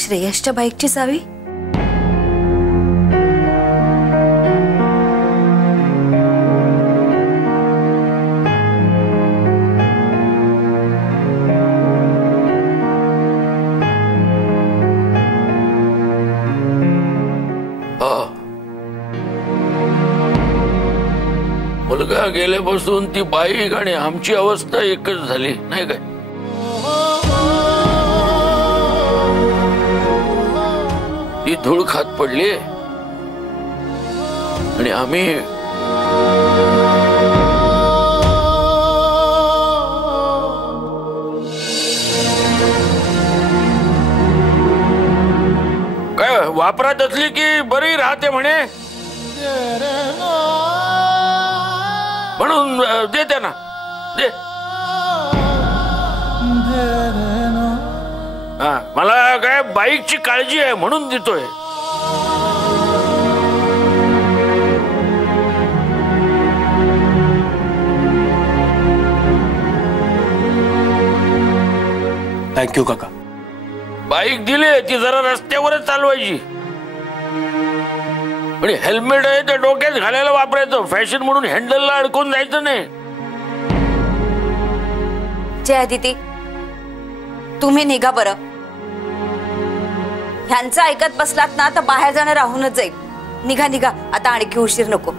श्रेयसच्या बाईकची चावी? मुलगा गेल्यापासून ती बाईक आणि आमची अवस्था एकच झाली नाही काय? ती धूळ खात पडली आणि आम्ही काय वापरात असली की बरी राहते म्हणे, म्हणून दे त्यांना दे. मला काय बाईकची काळजी आहे म्हणून देतोय. थँक्यू काका. बाईक दिली ती जरा रस्त्यावरच चालवायची आणि हेल्मेट आहे ते डोक्यात घालायला वापरायचं. फॅशन म्हणून हँडलला अडकून जायचं नाही. जय अदिती, तुम्ही निघा बरं. ह्यांचं ऐकत बसलात ना तर बाहेर जाणं राहूनच जाईल. निघा निघा आता, आणखी उशीर नको.